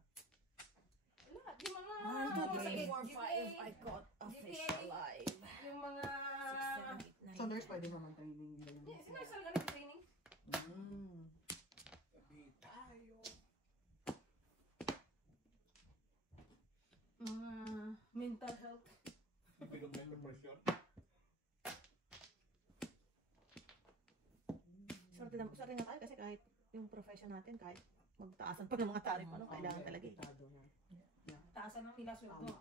Lahat, yung mga... 1, 2, 3, 4, 5, GPA, I got a fish alive. yung mga... 6, 7, 8, 9. So, nurse pwede naman training nila yun. Yeah, si nurse ang ganito training. Sabi tayo. Mga mental health. Bilong na preparation. Swerte na tayo kasi kahit yung profession natin, kahit magtaasan pa ng mga tarif, kailangan talaga eh. taasan lang nila sweldo.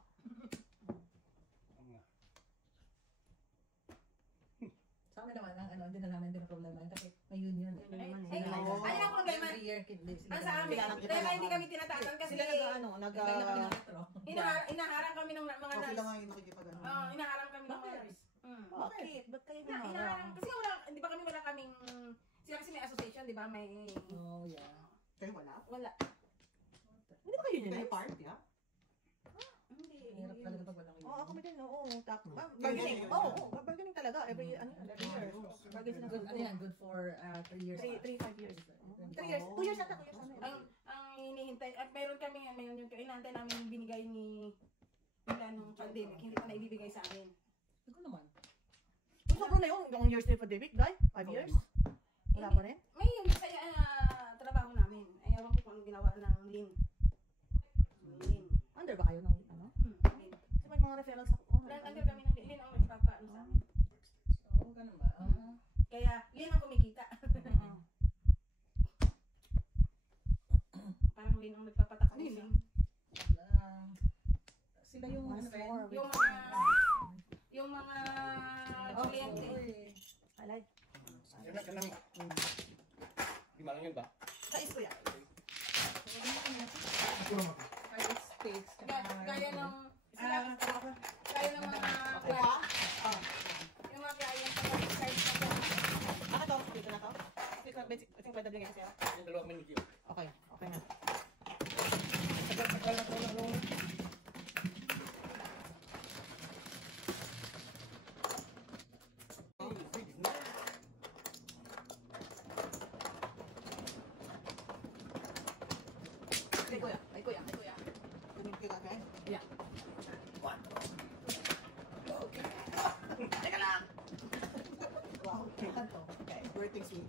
Sa amin naman, ang hindi na namin din ang problema yun kasi may union. Ay, ano ang problema? Every year, Ang sa amin, kaya hindi kami tinatatan kasi Sila inaharang kami ng mga Okay lang nurse. nga yung nakikipag-ano. Inaharang kami ng mga Bakit? nurse. Bakit? Ba't kayo Inaharang. Kasi wala, di ba kami wala kaming, sila kasi may association, di ba? May, Oh, yeah. Kayo wala? wala. Hindi ba kayo Hindi kayo union? part, yeah? Hindi. Hirap talaga pag walang union. Oo, ako din. Oo, Bargaining. bargaining. Oo, bargaining talaga. Every year. Bargaining sila. Good, ano yan, good for 3 years. 5 years. 3 years. 2 years ata. 2 years Ang hinihintay, at meron kami, mayroon yung inaantay namin yung binigay ni nila nung pandemic, hindi pa naibibigay sa amin. Ikaw naman. Sobrang na yung years na pandemic, dahil? 5 years? Wala pa rin? May yung sa trabaho namin. Ayaw ko kung anong ginawa ng Lin. Lin. Under ba kayo ng ano? Lin. Kasi may mga referrals ako. Under kami ng Lin ang nagpapaano sa amin. Oo, ganun ba? Kaya Lin ang kumikita. Parang Lin ang nagpapatak. Ano yun? Sila yung ano ba yun? Yung mga kliyente. Alay. Yan ka lang. Di malang yun ba? Sa isko yan. Private states. Gaya ng sila, gaya ng mga yung mga client ng site na Ano to? Dito na to? Dito na, basic PW kasi ako. Yung dalawa kami ni Gio. Okay, okay na. Ay, kuya. Ay, kuya. Ay, kuya. Ganun kayo kagay? Teka lang. Wow. Okay. Birthing sweet.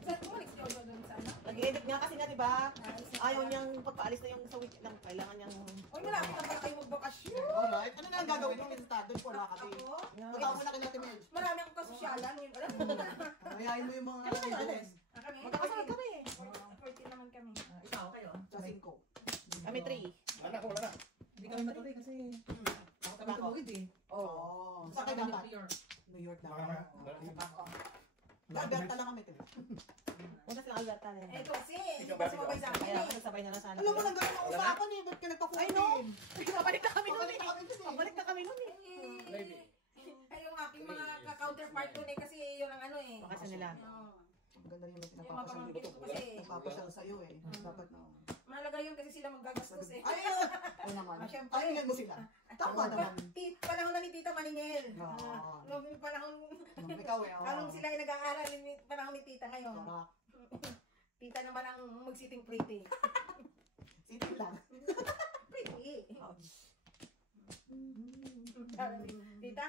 Saan bumalik si Jojo dun sa ano? Nag-edit nga kasi nga, di ba? Ayaw niyang pagpaalis na yung sa week lang. Kailangan niyang... Uy, malapit na pala kayo magbakasyon. Alright. Ano na ang gagawin mo instead? Doon wala kami. Ako? Tatawa mo na kay Ate Mel. Marami akong kasosyalan. Ngayon, alam mo na. Ayayin mo yung mga Kailan kayo ideas. alis? Kami? Magkakasama kami. 14 naman kami. Ikaw, kayo. Sa 5. Kami 3. Wala na, wala na. Hindi kami matuloy kasi ako kami Ako. tumawid eh. Oo. Sa Sa kay kami dapat? New York. New York Baka dapat. nga. Alberta lang kami. Una silang Alberta nila. Eh, kasi, hindi pa sumabay sa akin Kaya eh. ako nagsabay na lang sana. Alam mo lang gano'n ang usapan eh. Ba't ka nagpa-phone I know. in? Babalik na kami nun eh. Babalik na kami dun eh. Babalik na kami nun eh. Maybe. Ay, yung aking mga ka-counterpart ko eh, kasi yun ang ano eh. Bakasyon nila. Oo. Ang ganda rin yung Yung mga pinapapasal. pamangkin ko kasi, Nagpapasal sa'yo eh. Dapat na. mahalaga yun kasi sila magagastos eh. Ay, oo naman. Siyempre. Pakinggan mo sila. Tama naman. Panahon na ni Tita Maningel. Oo. Nung panahon, Ikaw eh. oo. anong sila ay nag-aaral, panahon ni Tita ngayon. Correct. Tita naman ang magsiting pretty. Sino lang? Pretty. Tita,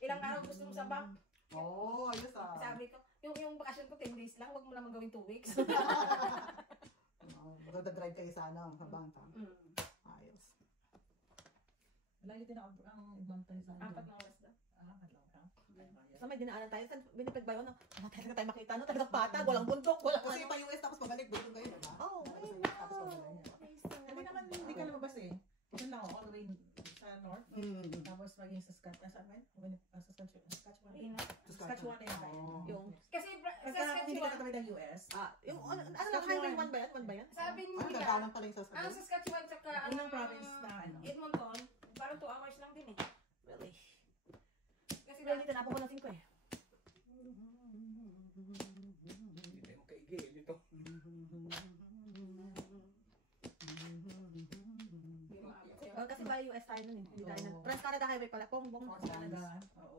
ilang araw gusto mo sa bank? Oo, ayos ah. Sabi ko, yung bakasyon ko 10 days lang, wag mo naman gawin 2 weeks. Magdadrive kayo sa ano, sa bangka. Ayos. Malayo din ako ang ibang tayo sa akin. 4 na oras daw. Apat lang ka. Sa may dinaanan tayo. Saan binipag ba yun? Wala talaga tayo makita. No? Talagang patag. Walang bundok. Walang Kasi ano. pa US tapos pabalik doon kayo, diba? Oo. Tapos ayun US tapos na. pabalik. Hindi naman, hindi ka lumabas eh. Diyan lang ako, all the way sa north. Tapos maging sa Saskatchewan. Ayun na. Saskatchewan na yun. Oo. Yung, Kasi Pagka hindi ka Saskatchewan, tatawid ng US, yung, ano lang, highway 1 ba yan? 1 ba yan? sabi Ano, nila, dadaanan pala yung ang sasabihin? Saskatchewan tsaka unang province na ano. Edmonton, parang 2 hours lang din eh. Really? Kasi Pero dito na ako ng 5 eh. Hindi tayo makaigi eh, dito. Kasi ba US tayo nun eh. Hindi tayo na. Trans-Canada Highway pala. Bongbong. Or Canada. Oo.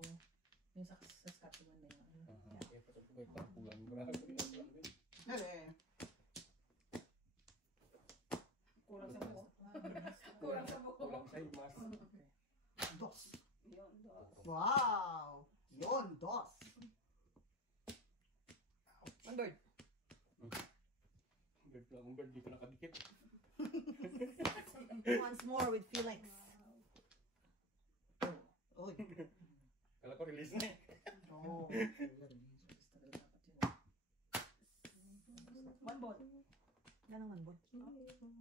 Yung sa Saskatchewan na yun. Kaya pa sa buhay pa, pulang. Grabe. Eh, kulang sa buko. Kulang sa buko. Kulang sa mas. dos. Yun, dos. Wow! Yun, dos. One bird. Ang bird, di ko nakadikit. Once more with feelings. Uy. Kala ko release na eh. Oo. One ball. Yan ang manbol.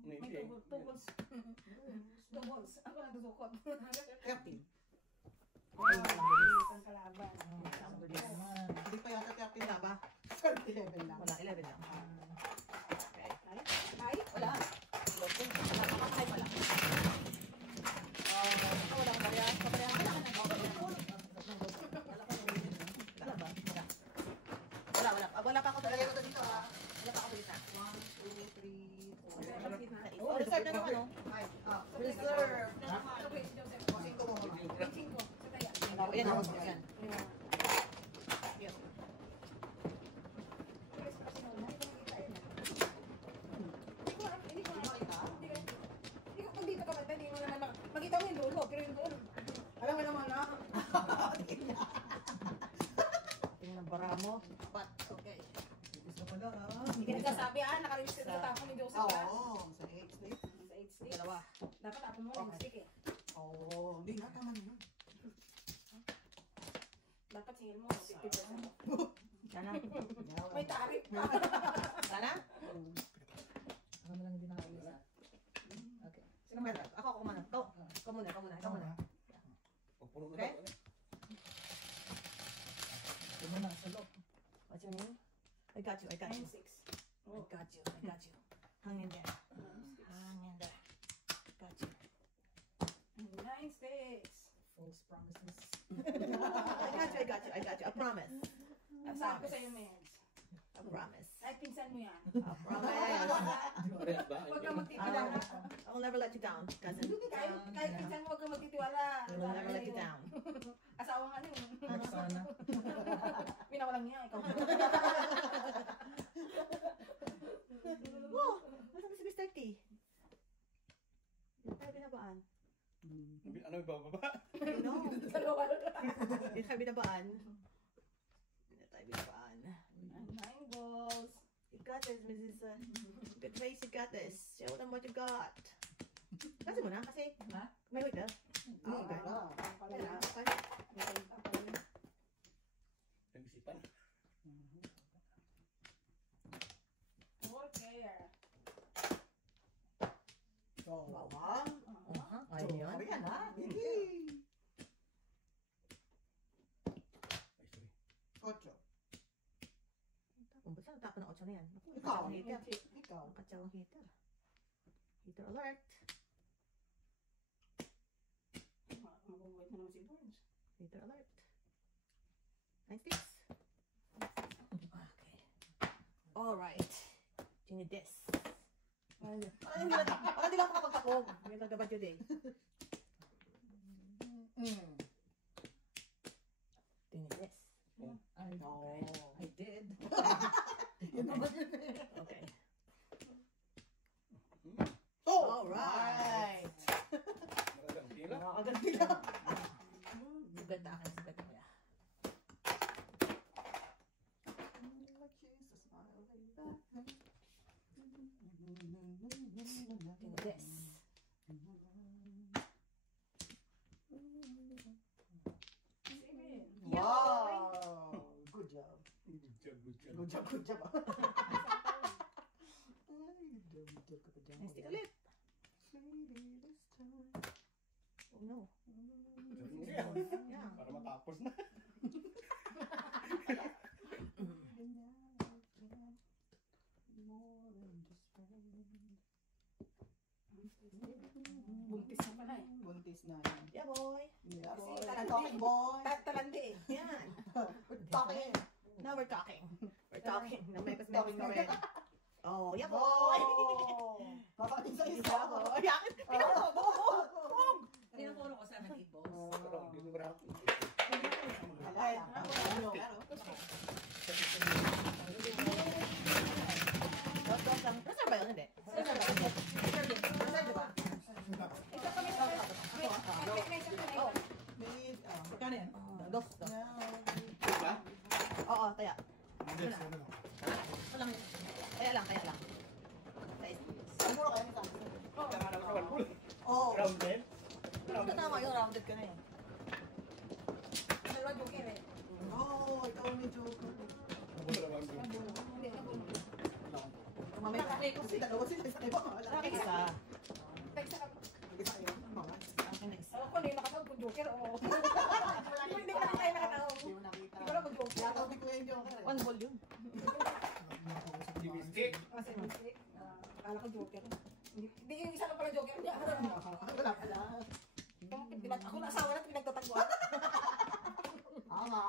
May Hindi. two balls. Two balls. Ako lang susukot. 13. Ang kalaban. Hindi pa yata 13 na ba? 11 lang. Wala, 11 lang. Okay. Ay, wala. Nakakakay pala. Wala kang pareha. Papareha ka lang. Wala ba? Wala. Wala pa ako talaga. Wala pa ako dito. 1, 2, 3, 4. Oh, reserve na naman, no? Reserve. Ayan ako. Ayan. Makita mo yung dulo, pero yung dulo. Alam mo naman na. Tingnan ang bara mo. Apat. Okay. Gusto pa lang, ha? Hindi ka nagsasabi, nakaregister ka tapon ni Joseph ka. Oo, sa 8 stick. Sa 8 sticks. Dalawa. Dapat tapon mo yung stick eh. Oo, hindi na, tama na yun. Dapat singil mo, 50%. Sana. May tarif pa. Sana? Ano na lang hindi nakakita. Okay. Sino meron? Ako muna. Ikaw muna. Pupuno na Okay. ako. Ito mo na, sa loob. What's your name? I got you. 9-6. I got you. Hang in there. Got you. 9 sticks. False promises. I got you. I promise. Sabi ko sa'yo, Meds. I promise. Kahit pinsan mo yan. I promise. Parehas ba? Huwag kang magtitiwala. I will never let you down, cousin. Kahit pinsan mo, huwag kang magtitiwala. I will never let you down. Asawa nga niyo. Sana. Pinawalang niya, ikaw. Oh, nasaan na si Mr. T? Hindi tayo binabaan. Ano yung bababa? No. Sa luwal. Hindi tayo binabaan. Hindi tayo binabaan. 9 balls. You got this, Mrs. Good face, you got this. Show them what you got. Kasi mo na, kasi may waiter. Oo, Okay. wala. Wala. Nag-isipan. Bawang. Ayun. Ayan, ha? Hindi. Ay, sorry. 8. Kung basta natapon ng 8 na yan. Ikaw. Ang heater. Ikaw. Nakatsang heater. Heater alert. Mabubuhay na naman si Burns. Heater alert. 9 sticks. Okay. Alright. You need this. Hindi lang makapagtakog. May nagabad yun eh. You need this. I know. I did. Okay. Oh! Alright. Magagang tila. Nakakagal nila. Ganda akin sa ganda niya. Do this. Wow! Good job. Good job. Good job. Good job ka pa dyan. Nice stick ulit. Oh no. Yeah. Yeah. Para matapos na. Buntis na pala eh. Buntis na yan. Yeah, boy. Yeah, Kasi boy. talandi. Talking boy. Talandi eh. Yan. We're talking. Now we're talking. We're talking. Namekos Talking na rin. Oh, yeah, boy. Oh! Papakin sa isa. Yeah, boy. Yakin. Pinakabog. Kanina po ko sana ng 8 balls. Pero hindi mo marami. Ay, Ano? Wag lang. Reserve ba yun? Hindi. Reserve ba? Ito kami sa may isang kanay. Oh. may, Magkano yan? Dos. Diba? Oo, taya. Yes, ano lang. Walang. Kaya lang. siguro kayo nito. Tama na kawan po. Oh, Rounded. Ito tama yung rounded ka na eh. Dalawa joker eh. no, ikaw medyo. Wala naman doon. Hindi, nabulong. Mamaya kami kung dalawa sila sa iba. Akin isa. Isa ka. Isa kayo. Akin na isa. Ako na yung nakatawag kung joker o... Hindi ka na tayo nakatawag. Hindi mo nakita. Hindi ko lang kung joker. Yataw ni Kuya yung joker. One ball yun. Lipstick. Kasi mistake. Akala ko joker. Hindi yung isa lang pala joker niya. Wala pala. Ako na asawa na pinagtatagpuan. Tama.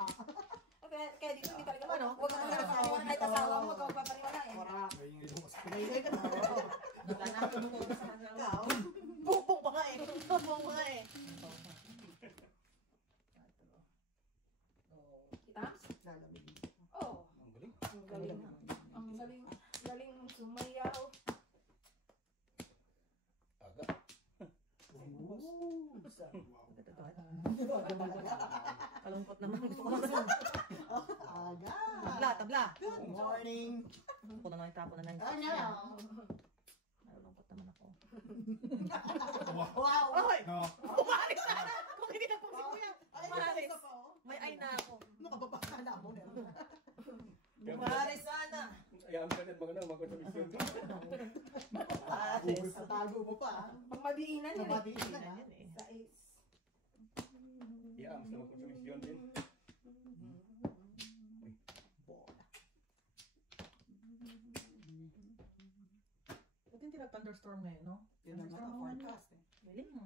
Kaya dito hindi talaga ano. Huwag ka talaga paniwala kahit asawa mo. Huwag ka magpapaniwala eh. Pinahihigay ka na. Wala na ako nung sa ikaw. Bubong pa nga eh. Bubong pa nga eh. Kita? Lalamig. Oo. Ang galing. Ang galing. Ang galing. Galing sumayaw. Aga. Kalungkot naman. Gusto ko naman. Aga. Tabla, tabla. Good morning. Ako na lang itapo na lang. Ano? Nalulungkot naman ako. Wow. Oy! No. Umalis na! Kung hindi na po si Kuya. Umalis. Isa pa, oh. May ay na ako. Ano ka ba pa kala mo? Umalis sana. Ayaan ka na mga magkatamisyon. Umalis. Tago mo pa. Pagmadiinan yun eh. Mabadiin na. Yan eh. Sa is. Ayaan sa magkatamisyon din. Buti hindi nag-thunderstorm ngayon, no? Yun ang mga forecast eh. Galing mo.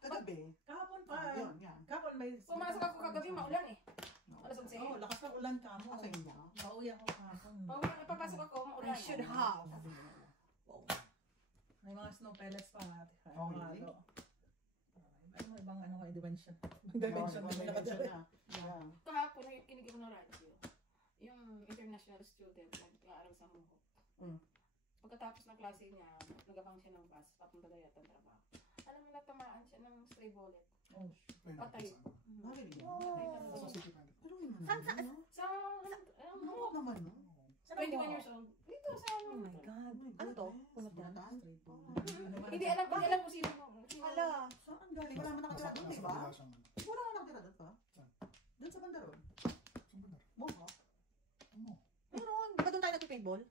Kagabi. Kahapon pa. Yun, yan. Kahapon may... Pumasok ako kagabi, maulan eh. Alas 11. Oo, lakas ng ulan ka mo. Sa inyo. Pauwi ako kahapon. Papasok ako, maulan. I should have. May mga snow pellets pa natin. Oh, really? Ano ibang ano ka, dimension. Dimension na nakadala. Yeah. Kahapon, yung kinig ko ng radyo, yung international student nag-aaral sa Muho. Mm. Pagkatapos ng klase niya, nagabang siya ng bus, papunta daw yata ang trabaho. Alam mo, natamaan siya ng stray bullet. Oh, Patay. Bakit yun? Patay na Sa lang. City Bandit. Pero yun Saan, naman. saan? no? Sa, Ano naman, no? 21 years old. Dito sa, Oh my God. Ano to? Punot yan? hindi alam kung sino. Hala. Saan galing? Wala man nakatira doon, di ba? Wala siyang ano. Wala man nakatira doon pa? Doon sa banda roon. Saan ba na? Mukha. Ano? Meron. Di ba doon tayo nag-paintball?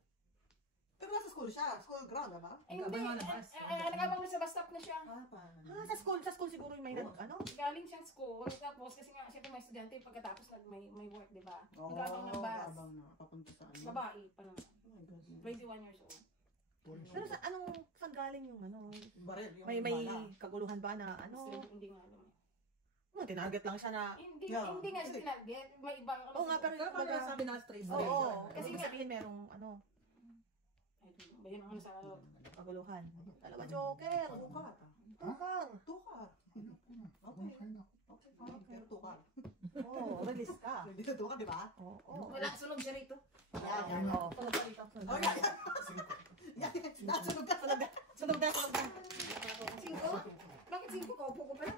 Pero nasa school siya. School ground, diba? Ay, hindi. Nagabang sa bus stop na siya. Ah, paano? Ah, sa school siguro yung may ano? Galing siyang school, tapos kasi nga, siyempre may estudyante, pagkatapos may work, di ba? Oo, Nagabang ng bus. gabang na. Papunta sa ano. Babae pa naman. Oh my God. 21 years old. Pero sa anong, saan galing yung ano? Baril, yung May bala. kaguluhan ba na ano? Hindi nga alam. Tinarget lang siya na... Hindi, Yeah. hindi nga siya tinarget. May ibang... Oo nga, pero Pero pag sabi na stray bullet. Oo. Kasi Kasi nga- sabihin merong ano, Ba yun ang ano sa... kaguluhan. Talaga joker. Tukar. Tukar. Tukar. Okay. Okay. Okay, fine. Pero tukar. Oo, release ka. Hindi na tukar, di ba? Oo. Wala, sunog siya rito. Yan, yan. Oo. Sunog ka dito. Oh, yan. Yan, yan. Nasunog ka. Sunog na. Singko? Bakit singko ka? Upo ko pala.